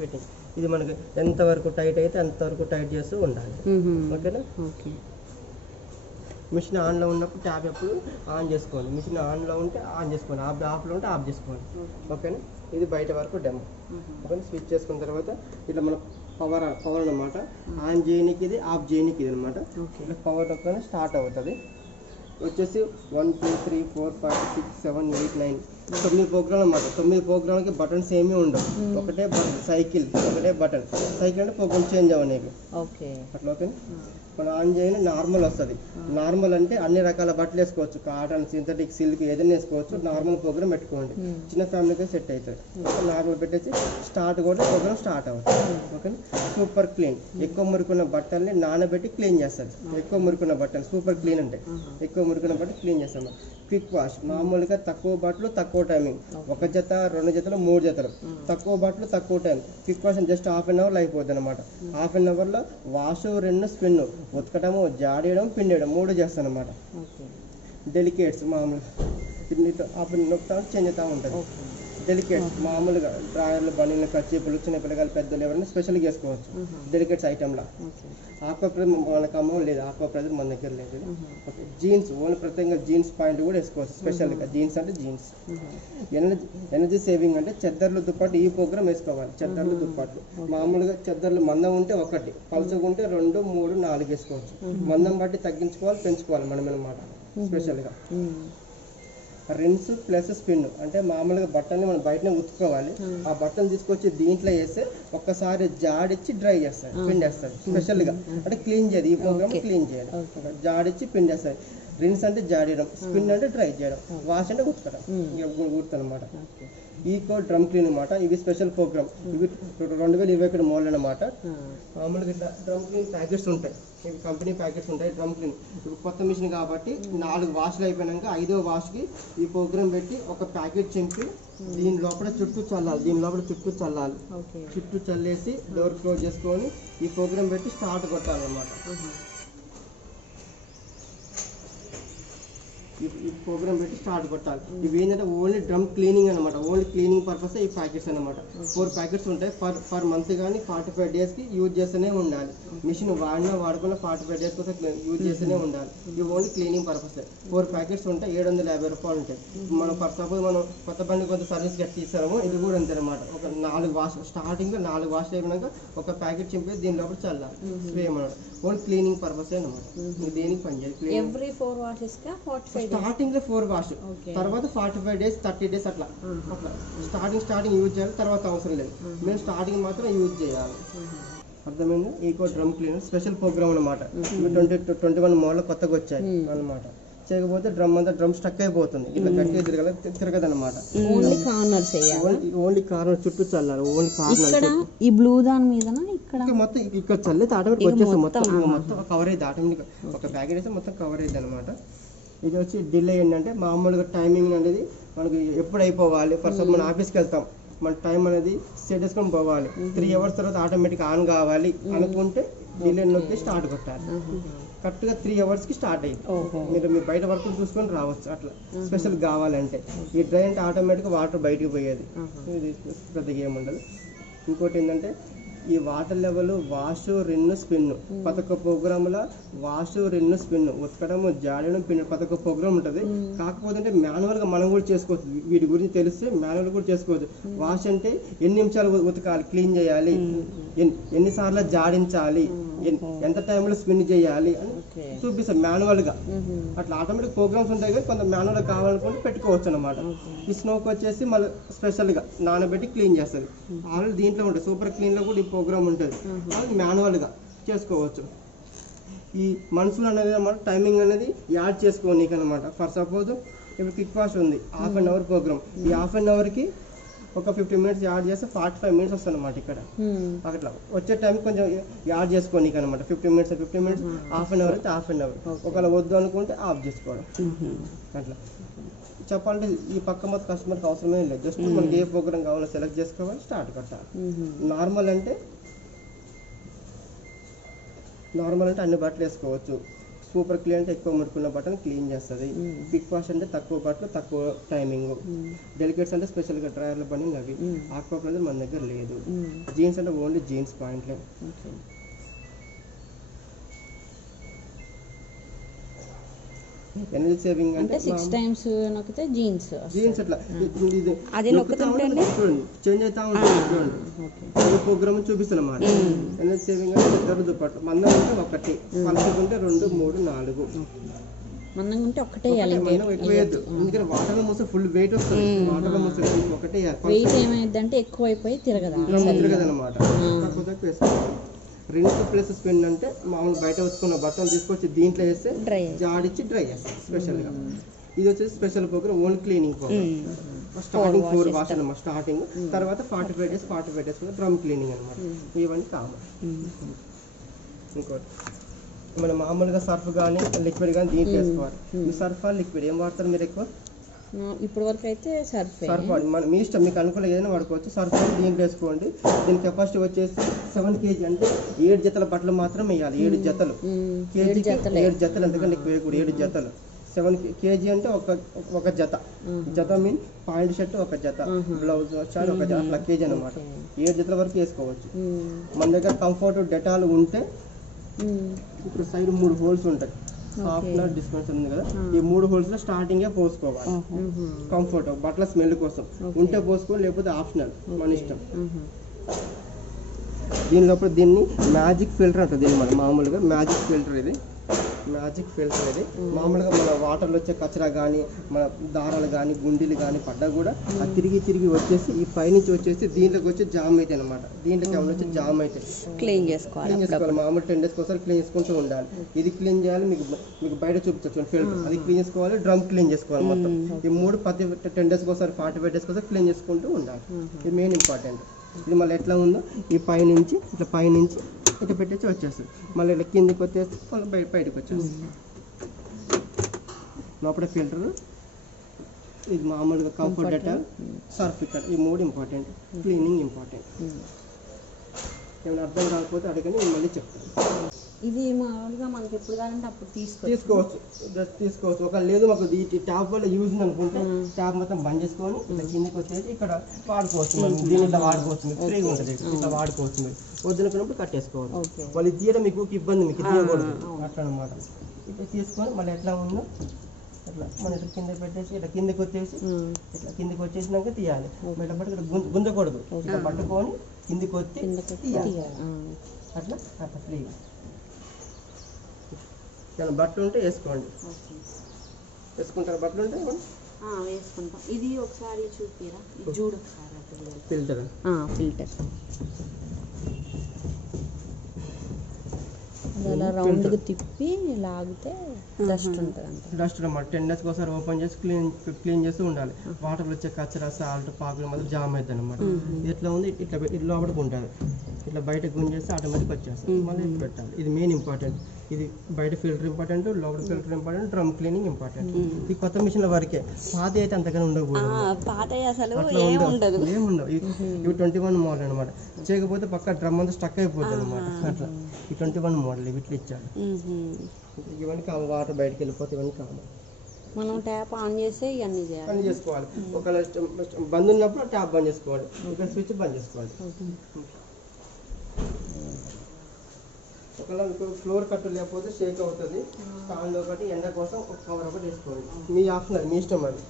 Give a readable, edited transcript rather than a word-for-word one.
Fitting ఇది మనకి ఎంతవరకు టైట్ అయితే అంతవరకు టైట్ చేస్తూ ఉండాలి. ఓకేనా. మిషన్ ఆన్లో ఉన్నప్పుడు ట్యాప్ ఎప్పుడు ఆన్ చేసుకోండి. మిషన్ ఆన్లో ఉంటే ఆన్ చేసుకోండి, ఆఫ్లో ఉంటే ఆఫ్ చేసుకోండి. ఓకేనా. ఇది బయట వరకు డెమో. ఓకేనా. స్విచ్ చేసుకున్న తర్వాత ఇట్లా మన పవర్ అనమాట. ఆన్ చేయనికి ఇది, ఆఫ్ చేయనికి ఇది అనమాట. ఇట్లా పవర్ నొక్కగానే స్టార్ట్ అవుతుంది. వచ్చేసి 1 2 3 4 5 6 7 8 9 9 ప్రోగ్రామ్ అనమాట. 9 ప్రోగ్రామ్కి బటన్స్ ఏమీ ఉండవు. ఒకటే సైకిల్, ఒకటే బటన్. సైకిల్ అంటే ప్రోగ్రామ్ చేంజ్ అవ్వడానికి అట్లా. ఓకే. మనం ఆన్ చేయని నార్మల్ వస్తుంది. నార్మల్ అంటే అన్ని రకాల బట్టలు వేసుకోవచ్చు, కాటన్, సింథటిక్, సిల్క్ ఏదైనా వేసుకోవచ్చు. నార్మల్ ప్రోగ్రామ్ పెట్టుకోండి, చిన్న ఫ్యామిలీకి సెట్ అవుతుంది. నార్మల్ పెట్టేసి స్టార్ట్ కూడా ప్రోగ్రామ్ స్టార్ట్ అవుతుంది. ఓకే. సూపర్ క్లీన్, ఎక్కువ మురుకున్న బట్టల్ని నానబెట్టి క్లీన్ చేస్తుంది. ఎక్కువ మురుకున్న బట్టలు సూపర్ క్లీన్ అంటే ఎక్కువ మురుకున్న బట్టలు క్లీన్ చేస్తాం. క్విక్ వాష్, మామూలుగా తక్కువ బట్టలు తక్కువ టైమింగ్, 1 జత 2 జతలు 3 జతలు, తక్కువ బట్టలు తక్కువ time. Quick wash just half an అవర్లో అయిపోద్ది అనమాట. హాఫ్ అన్ అవర్లో వాష్, 2 స్పిన్, ఉతకడము, జాడేయడం, పిండేయడం 3 చేస్తాను అనమాట. డెలికేట్స్ మామూలుగా అప్పుడు నొక్కుతా చేంజ్ అవుతూ ఉంటుంది. డెలికేట్స్ మామూలుగా డ్రాయర్లు, బనీలు, కర్చీపులు, చిన్న పిల్లగాలు, పెద్దలు ఎవరైనా స్పెషల్గా వేసుకోవచ్చు. డెలికేట్స్ ఐటెంలా. ఆక్వా ప్రెజర్ మనకు అమౌంట్ లేదు, ఆక్వా ప్రెజర్ మన దగ్గర లేదు. ఓకే. జీన్స్ ఓన్లీ ప్రత్యేకంగా జీన్స్ పాయింట్ కూడా వేసుకోవచ్చు స్పెషల్గా. జీన్స్ అంటే జీన్స్. ఎనర్జీ సేవింగ్ అంటే చెద్దర్లు, దుప్పట్లు ఈ ప్రోగ్రామ్ వేసుకోవాలి. చెద్దర్లు, దుప్పట్లు మామూలుగా చెద్దర్లు మందం ఉంటే 1, పలుచగా ఉంటే 2 3 4 వేసుకోవచ్చు. మందం బట్టి తగ్గించుకోవాలి, పెంచుకోవాలి మనం అన్నమాట. స్పెషల్గా రిన్స్ ప్లస్ స్పిన్ అంటే మామూలుగా బట్టల్ని మనం బయటనే ఉతుక్కోవాలి. ఆ బట్టలు తీసుకొచ్చి దీంట్లో వేస్తే ఒక్కసారి జాడిచ్చి డ్రై చేస్తారు, పిండేస్తారు. స్పెషల్గా అంటే క్లీన్ చేయాలి. ఈ ప్రోగ్రామ్ క్లీన్ చేయాలి. జాడిచ్చి పిండేస్తారు. రిన్స్ అంటే జాడేయడం, స్పిన్ అంటే డ్రై చేయడం, వాష్ అంటే ఉతకడం. గుర్తనమాట. ఈకో డ్రమ్ క్లీన్ అనమాట. ఇవి స్పెషల్ ప్రోగ్రామ్. ఇవి 2021 మోడల్ అనమాట. మామూలుగా ఇట్లా డ్రమ్ క్లీన్ ప్యాకెట్స్ ఉంటాయి. ఇవి కంపెనీ ప్యాకెట్స్ ఉంటాయి. డ్రమ్ క్లీన్ ఇప్పుడు కొత్త మిషన్ కాబట్టి 4 వాష్లు అయిపోయినాక 5వ వాష్కి ఈ ప్రోగ్రామ్ పెట్టి ఒక ప్యాకెట్ చింపి దీని లోపల చుట్టూ చల్లాలి. చుట్టూ చల్లేసి డోర్ క్లోజ్ చేసుకొని ఈ ప్రోగ్రామ్ పెట్టి స్టార్ట్ కొట్టాలన్నమాట. ఈ ప్రోగ్రామ్ పెట్టి స్టార్ట్ కొట్టాలి. ఇవి ఏంటంటే ఓన్లీ డ్రమ్ క్లీనింగ్ అనమాట. ఓన్లీ క్లీనింగ్ పర్పస్ ఈ ప్యాకెట్స్ అనమాట. 4 ప్యాకెట్స్ ఉంటాయి. పర్ మంత్ కానీ 45 డేస్కి యూజ్ చేస్తూనే ఉండాలి. మిషన్ వాడకుండా 45 డేస్ కోసం యూజ్ చేస్తూనే ఉండాలి. ఇవి ఓన్లీ క్లీనింగ్ పర్పస్. 4 ప్యాకెట్స్ ఉంటాయి. 750 రూపాయలు ఉంటాయి. మనం ఫర్ సపోజ్ మనం కొత్త బండి కొంత సర్వీస్ కట్టి ఇస్తాము. ఇది కూడా అంతే అనమాట. ఒక 4 వాష్ స్టార్టింగ్లో 4 వాష్ అయిపోయినాక ఒక ప్యాకెట్ చింపి దీని లోపల చల్లాలి. స్ప్రే అనమాట. ఓన్లీ క్లీనింగ్ పర్పస్ అనమాట. దేనికి పనిచేయాలి. స్టార్టింగ్ లో 4 వాష్, తర్వాత 45 డేస్ 30 డేస్ అట్లా స్టార్టింగ్ యూజ్ చేయాలి. తర్వాత అవసరం లేదు. మేము స్టార్టింగ్ మాత్రం యూజ్ చేయాలి. అర్థమైంది. Eco drum cleaner special program అనమాట. 2021 మోడల్ కొత్తగా వచ్చాయి అనమాట. చేయకపోతే డ్రమ్ స్టక్ అయిపోతుంది. ఇట్లా గట్టిగా తిరగదు అనమాట. ఓన్లీ కార్నర్ చుట్టూ చల్లాలి. ఓన్లీ కార్నర్ ఈ బ్లూ దాని మీద మొత్తం ఇక్కడ చల్లితే ఆటోమేటిక్ వచ్చేస్తాం. మొత్తం కవర్ అయ్యింది ఆటోమేటిక్. ఒక ప్యాకెట్ వేస్తే మొత్తం కవర్ అయ్యింది అనమాట. ఇది వచ్చి డిలే ఏంటంటే మామూలుగా టైమింగ్ అనేది మనకి ఎప్పుడు అయిపోవాలి. ఫర్ సపోజ్ మనం ఆఫీస్కి వెళ్తాం, మన టైం అనేది సెట్ చేసుకొని పోవాలి. 3 అవర్స్ తర్వాత ఆటోమేటిక్ ఆన్ కావాలి అనుకుంటే డిలే నొక్కి స్టార్ట్ కొట్టాలి. కరెక్ట్గా 3 అవర్స్కి స్టార్ట్ అయ్యింది. మీరు బయట వర్క్ చూసుకొని రావచ్చు. అట్లా స్పెషల్ కావాలంటే ఈ డ్రై అంటే ఆటోమేటిక్గా వాటర్ బయటకు పోయేది. ఇది పెద్దగా ఏముండదు. ఇంకోటి ఏంటంటే ఈ water level wash, rinse, spin ప్రతి ఒక్క ప్రోగ్రామ్లో వాష్, రిన్, స్పిన్, ఉతకడం, జాడడం, పిన్ ప్రతి ఒక్క ప్రోగ్రామ్ ఉంటుంది. కాకపోతే మాన్యువల్గా మనం కూడా చేసుకోవచ్చు. వీటి గురించి తెలిస్తే మాన్యువల్ కూడా చేసుకోవచ్చు. వాష్ అంటే ఎన్ని నిమిషాలు ఉతకాలి, క్లీన్ చేయాలి, ఎన్నిసార్లు జాడించాలి, ఎంత టైంలో స్పిన్ చేయాలి అని చూపిస్తాం మాన్యువల్గా. అట్లా ఆటోమేటిక్ ప్రోగ్రామ్స్ ఉంటాయి కానీ కొంత మాన్యువల్గా కావాలనుకుంటే పెట్టుకోవచ్చు అనమాట. ఈ స్నోకి వచ్చేసి మళ్ళీ స్పెషల్గా నానబెట్టి క్లీన్ చేస్తుంది. ఆల్రెడీ దీంట్లో ఉంటుంది. సూపర్ క్లీన్లో కూడా ఈ ప్రోగ్రామ్ ఉంటుంది. అది మాన్యువల్గా చేసుకోవచ్చు. ఈ మనుషులు అనేది అన్నమాట టైమింగ్ అనేది యాడ్ చేసుకోనీకి అనమాట. ఫర్ సపోజ్ ఇప్పుడు క్విక్ వాష్ ఉంది, 1/2 an hour ప్రోగ్రామ్. ఈ 1/2 an hourకి ఒక 15 minutes యాడ్ చేస్తే 45 minutes వస్తుంది అనమాట. ఇక్కడ అట్లా వచ్చే టైం కొంచెం యాడ్ చేసుకోనీకి అనమాట. 15 minutes 1/2 an hour అయితే 1/2 an hour. ఒకవేళ వద్దు అనుకుంటే ఆఫ్ చేసుకోవడం. అట్లా చెప్పాలంటే ఈ పక్క మొత్తం కస్టమర్కి అవసరమే లేదు. జస్ట్ మనకి ఏ ప్రోగ్రామ్ కావాలో సెలెక్ట్ చేసుకోవాలి, స్టార్ట్ కొట్టాలి. నార్మల్ అంటే అన్ని బట్టలు వేసుకోవచ్చు. సూపర్ క్లీన్ అంటే ఎక్కువ మురుకున్న బట్టలు క్లీన్ చేస్తుంది. క్విక్ వాష్ అంటే తక్కువ బట్టలు తక్కువ టైమింగ్. డెలికేట్స్ అంటే స్పెషల్గా డ్రైవర్ల పని అవి. ఆక్వా ప్లస్ మన దగ్గర లేదు. జీన్స్ అంటే ఓన్లీ జీన్స్ పాయింట్లే. ఎనర్జీ సేవింగ్ అంటే 6 టైమ్స్ నొక్కితే జీన్స్ అట్లా అది నొక్కుతుంటే చేంజ్ అవుతా ఉంటుంది. చూడండి ప్రోగ్రామ్ చూపిస్తాను అన్నమాట. ఎనర్జీ సేవింగ్ అంటే ఇద్దరు దుప్పట్లు మందం ఉంటే ఒకటి, పలుచుకుంటే 2, 3, 4. మందంగా ఉంటే ఒకటే ఎక్కువ వేయద్దు, ఎందుకంటే వాటర్లో మూస్తే ఫుల్ వెయిట్ వస్తుంది. వాటర్లో మూస్తే ఒకటే వెయిట్ ఏమైందంటే ఎక్కువ అయిపోయి తిరగదన్నమాట. తక్కువ తక్కువ వేసుకోవాలి. రిన్స్ ప్లస్ స్పిన్ అంటే మామూలు బయట వచ్చుకున్న బట్టలు తీసుకొచ్చి దీంట్లో వేస్తే జాడిచ్చి డ్రై చేస్తాం స్పెషల్గా. ఇది వచ్చేసి special program only cleaning program. Starting 4 wash అనమాట స్టార్టింగ్. తర్వాత 45 days డ్రమ్ క్లీనింగ్ అనమాట. ఇవన్నీ కామన్. ఇంకోటి మన మామూలుగా సర్ఫ్ కానీ లిక్విడ్ కానీ దీంట్లో వేసుకోవాలి. ఈ సర్ఫ్ లిక్విడ్ ఏం వాడతారు మీరు ఎక్కువ? ఇప్పటి వరకు అయితే సర్ఫ్ మీ ఇష్టం, మీకు అనుకూలం ఏదైనా వాడుకోవచ్చు. సర్ఫ్ దీంట్లో వేసుకోండి. దీని కెపాసిటీ వచ్చేసి 7 kg అంటే 7 జతల బట్టలు మాత్రం వేయాలి. 7 జతలు కేజీకి 7 జతలు, ఎందుకంటే ఎక్కువ 7 జతలు. 7 kg అంటే ఒక జత. జత మీన్ పాయింట్ షర్ట్ ఒక జత, బ్లౌజ్ షర్ట్ ఒక జత, అట్లా కేజీ అనమాట. 7 జతల వరకు వేసుకోవచ్చు. మన దగ్గర కంఫర్ట్ డెటాల్ ఉంటే ఇప్పుడు సైడ్ 3 హోల్స్ ఉంటాయి. హాఫ్నర్ డిస్పెన్సర్ ఉంది కదా, ఈ 3 హోల్స్ లో స్టార్టింగ్ పోసుకోవాలి. కంఫర్ట్ బట్టల స్మెల్ కోసం ఉంటే పోసుకోవాలి, లేకపోతే ఆప్షనల్ మన ఇష్టం. దీని లోపల దీన్ని మ్యాజిక్ ఫిల్టర్ అంటారు. దీన్ని మనం మామూలుగా మ్యాజిక్ ఫిల్టర్ ఇది మామూలుగా మన వాటర్లో వచ్చే కచరా కానీ మన దారాలు కానీ గుండీలు కానీ పడ్డా కూడా అది తిరిగి వచ్చేసి ఈ పైనుంచి వచ్చేసి దీంట్లోకి వచ్చి జామ్ అవుతాయి అనమాట. దీంట్లోకి ఏమైనా వచ్చి జామ్ అవుతాయి, క్లీన్ చేసుకోవాలి. మామూలు 10 days ఒకసారి క్లీన్ చేసుకుంటూ ఉండాలి. ఇది క్లీన్ చేయాలి, మీకు బయట చూపించవచ్చు ఫిల్టర్. అది క్లీన్ చేసుకోవాలి, డ్రమ్ క్లీన్ చేసుకోవాలి. మొత్తం ఈ 3 ప్రతి 10 days ఒకసారి 45 days ఒకసారి క్లీన్ చేసుకుంటూ ఉండాలి. ఇది మెయిన్ ఇంపార్టెంట్. ఇది మళ్ళీ ఎట్లా ఉందో ఈ పైనుంచి ఇట్లా పెట్టేసి వచ్చేస్తుంది. మళ్ళీ ఇట్లా కిందికి వచ్చేసి మళ్ళీ బయటకు వచ్చేస్తుంది. లోపల ఫిల్టర్, ఇది మామూలుగా కంఫర్ట్ డెటాల్, సర్ఫ్ ఇక్కడ, ఈ 3 ఇంపార్టెంట్. Cleaning important. ఏమైనా అర్థం కాకపోతే అడగని మళ్ళీ చెప్తాను. ఇది మామూలుగా మనకి ఎప్పుడు కావాలంటే అప్పుడు తీసుకోవచ్చు. ఒక లేదు మాకు ఈ ట్యాప్ వల్ల యూజ్ ఉంది అనుకుంటే ట్యాప్ మొత్తం బంద్ చేసుకొని ఇట్లా కిందకి వచ్చేసి ఇక్కడ వాడుకోవచ్చు. దీన్ని ఇట్లా వాడుకోవచ్చు, మీకు ఫ్రీగా ఉంటుంది. ఇట్లా వాడుకోవచ్చు. మీరు వద్దనుకున్నప్పుడు కట్టేసుకోవాలి. వాళ్ళు తీయడం మీకు ఇబ్బంది, మీకు తీయకూడదు అట్లా అనమాట. ఇట్లా తీసుకొని మళ్ళీ ఎట్లా ఉందో అట్లా మన ఇట్లా కింద పెట్టేసి ఇట్లా కిందకి వచ్చేసినాక తీయాలి. ఇట్లా పట్టుకు గుంజకూడదు. ఇట్లా పట్టుకొని కిందికి వచ్చి తీయాలి. అట్లా ఫ్రీగా బట్టలు ఉంటే వేసుకోండి. వేసుకుంటారు బట్టలు ఉంటే వేసుకుంటాం. ఇది ఒకసారి చూపిరా, చూడు ఒకసారి. ఫిల్టర్ అలా రౌండ్గా తిప్పి లాగితే డస్ట్ ఉంటుంది. డస్ట్ అన్నమాట. 10 days ఒకసారి ఓపెన్ చేసి క్లీన్ చేస్తూ ఉండాలి. వాటర్ వచ్చే కచ్చరా సాల్ట్ పాకులు మాత్రం జామ్ అవుతుంది అనమాట. ఇది ఎట్లా ఉంది, ఇట్లా లోపలికి ఉంటుంది. ఇట్లా బయట గుంజేస్తే ఆటోమేటిక్ వచ్చేస్తుంది. మళ్ళీ ఇట్లా పెట్టాలి. ఇది మెయిన్ ఇంపార్టెంట్. ఇది బయట ఫిల్టర్ ఇంపార్టెంట్, లోపల filter important, drum cleaning important. ఈ కొత్త మిషన్ల వరకే. పాత అయితే అంతగానే ఉండకూడదు. ఏముండవు. ఇవి 21 మోడల్ అనమాట. చేయకపోతే పక్క డ్రమ్ అంతా స్టక్ అయిపోతుంది అనమాట. అట్లా ఈ 21 మోడల్ ఇట్లా ఇచ్చాడు. ఇవన్నీ కావాలి, వాటర్ బయటకు వెళ్ళిపోతే ఇవన్నీ కావాలి. మనం ట్యాప్ ఆన్ చేస్తే ఇవన్నీ అన్నీ చేసుకోవాలి. ఒకవేళ బంద్ ఉన్నప్పుడు ట్యాప్ బంద్ చేసుకోవాలి, ఒక స్విచ్ బంద్ చేసుకోవాలి. ఒకవేళ ఫ్లోర్ కట్టు లేకపోతే షేక్ అవుతుంది. స్టాండ్ ఒకటి, ఎండ కోసం ఒక కవర్ ఒకటి వేసుకోవాలి. మీ ఆప్షన్, మీ ఇష్టం అది.